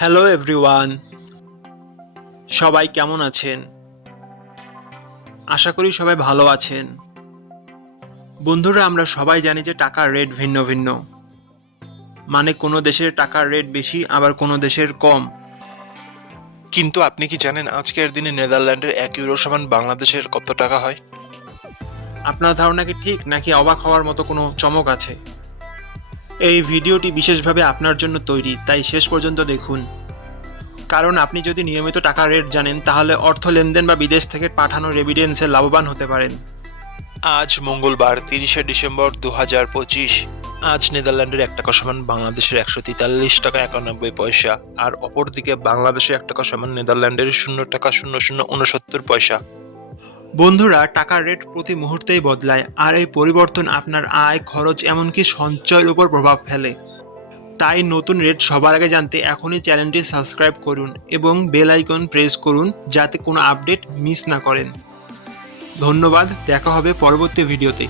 Hello everyone, সবাই কেমন আছেন? আশা করি সবাই ভালো আছেন। বন্ধুরা, আমরা সবাই জানি যে টাকার রেট ভিন্ন ভিন্ন। মানে কোনো দেশের টাকার রেট বেশি, আবার কোনো দেশের কম। কিন্তু আপনি কি জানেন আজকের দিনে নেদারল্যান্ডের 1 ইউরো সমান বাংলাদেশের কত টাকা হয়? আপনার ধারণা কি ঠিক, নাকি অবাক হওয়ার মতো কোনো চমক আছে? এই ভিডিওটি বিশেষভাবে আপনার জন্য তৈরি, তাই শেষ পর্যন্ত দেখুন। কারণ আপনি যদি নিয়মিত টাকার রেট জানেন, তাহলে অর্থ লেনদেন বা বিদেশ থেকে পাঠানো রেমিটেন্সে লাভবান হতে পারেন। আজ মঙ্গলবার 30শে ডিসেম্বর 2025। আজ নেদারল্যান্ডের 1 টাকা সমান বাংলাদেশের 143 টাকা 91 পয়সা, আর অপরদিকে বাংলাদেশের 1 টাকা সমান নেদারল্যান্ডের 0 টাকা 0069 পয়সা। বন্ধুরা, টাকার রেট প্রতি মুহূর্তেই বদলায়, আর এই পরিবর্তন আপনার আয়, খরচ, এমনকি সঞ্চয়ের উপর প্রভাব ফেলে। তাই নতুন রেট সবার আগে জানতে এখনই চ্যানেলটি সাবস্ক্রাইব করুন এবং বেল আইকন প্রেস করুন, যাতে কোনো আপডেট মিস না করেন। ধন্যবাদ, দেখা হবে পরবর্তী ভিডিওতে।